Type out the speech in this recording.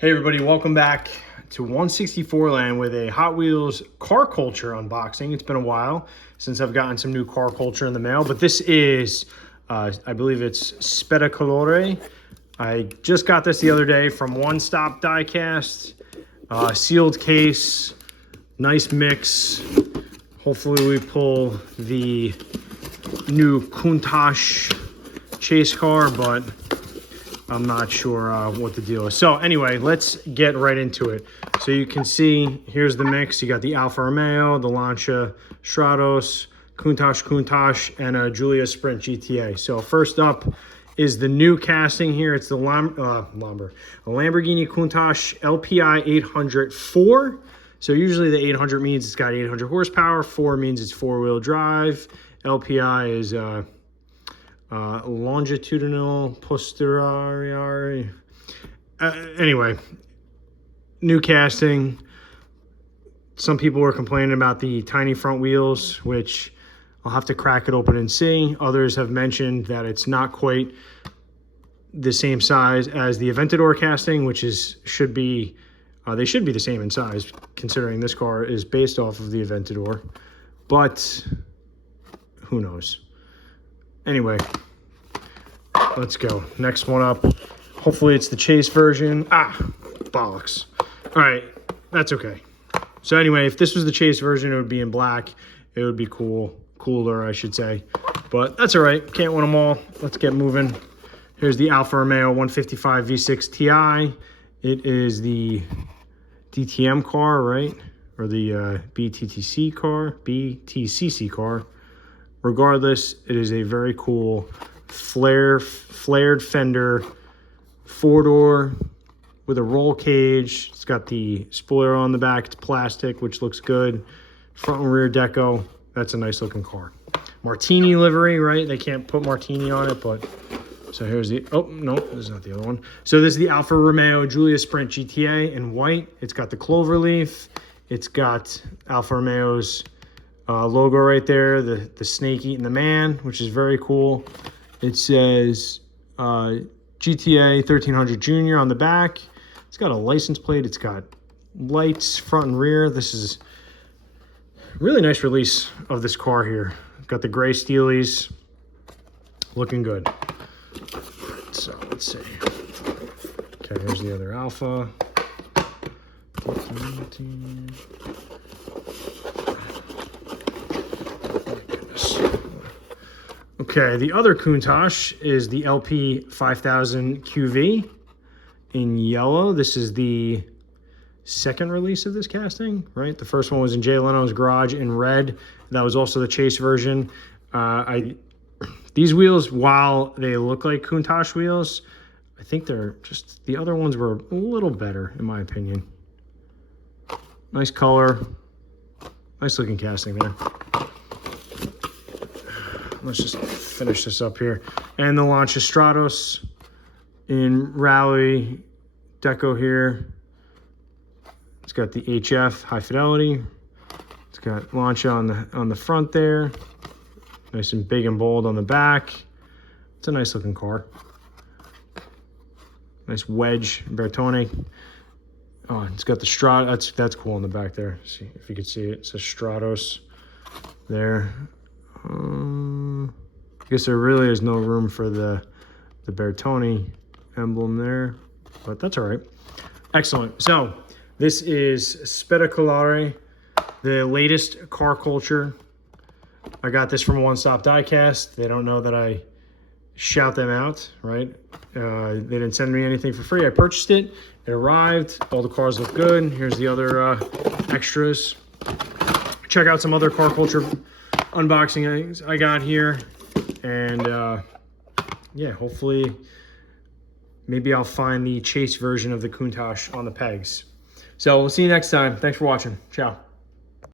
Hey everybody, welcome back to Onesixtyfourland with a Hot Wheels car culture unboxing. It's been a while since I've gotten some new car culture in the mail, but this is, I believe it's Spettacolare. I just got this the other day from Stop Diecast. Sealed case, nice mix. Hopefully we pull the new Countach chase car, but I'm not sure what the deal is. So anyway, let's get right into it. So you can see, here's the mix. You got the Alfa Romeo, the Lancia Stratos, Countach, and a Giulia Sprint GTA. So first up is the new casting here. It's the Lamborghini Countach LPI 804. So usually the 800 means it's got 800 horsepower. 4 means it's four-wheel drive. LPI is longitudinal posteriori. Anyway, new casting. Some people were complaining about the tiny front wheels, which I'll have to crack it open and see. Others have mentioned that it's not quite the same size as the Aventador casting, which should be they should be the same in size, considering this car is based off of the Aventador, but who knows. Anyway, let's go. Next one up. Hopefully it's the chase version. Bollocks. All right, that's okay. So anyway, if this was the chase version, it would be in black. It would be cooler, I should say. But that's all right. Can't win them all. Let's get moving. Here's the Alfa Romeo 155 V6 Ti. It is the DTM car, right? Or the BTCC car. Regardless, it is a very cool flared fender, 4-door with a roll cage. It's got the spoiler on the back. It's plastic, which looks good. Front and rear deco. That's a nice looking car. Martini livery, right? They can't put Martini on it, but so here's the, oh no, this is not the other one. So this is the Alfa Romeo Giulia Sprint GTA in white. It's got the clover leaf. It's got Alfa Romeo's logo right there, the snake eating the man, which is very cool. It says GTA 1300 Junior on the back. It's got a license plate. It's got lights front and rear. This is a really nice release of this car here. Got the gray steelies, looking good. So let's see. Okay, here's the other Alpha. Okay, the other Countach is the LP 5000 QV in yellow. This is the second release of this casting, right? The first one was in Jay Leno's garage in red. That was also the chase version. These wheels, while they look like Countach wheels, I think they're just, the other ones were a little better, in my opinion. Nice color. Nice looking casting there. Let's just finish this up here. And the Lancia Stratos in rally deco here. It's got the HF high fidelity. It's got Lancia on the front there. Nice and big and bold on the back. It's a nice looking car. Nice wedge Bertone. Oh, it's got the Stratos. That's cool on the back there. See if you can see it. It says Stratos there. I guess there really is no room for the Bertone emblem there, but that's all right. Excellent. So this is Spettacolare, the latest car culture. I got this from Stop Diecast. They don't know that I shout them out, right? They didn't send me anything for free. I purchased it. It arrived. All the cars look good. Here's the other extras. Check out some other car culture unboxing I got here, and yeah, hopefully maybe I'll find the chase version of the Countach on the pegs. So we'll see you next time. Thanks for watching. Ciao.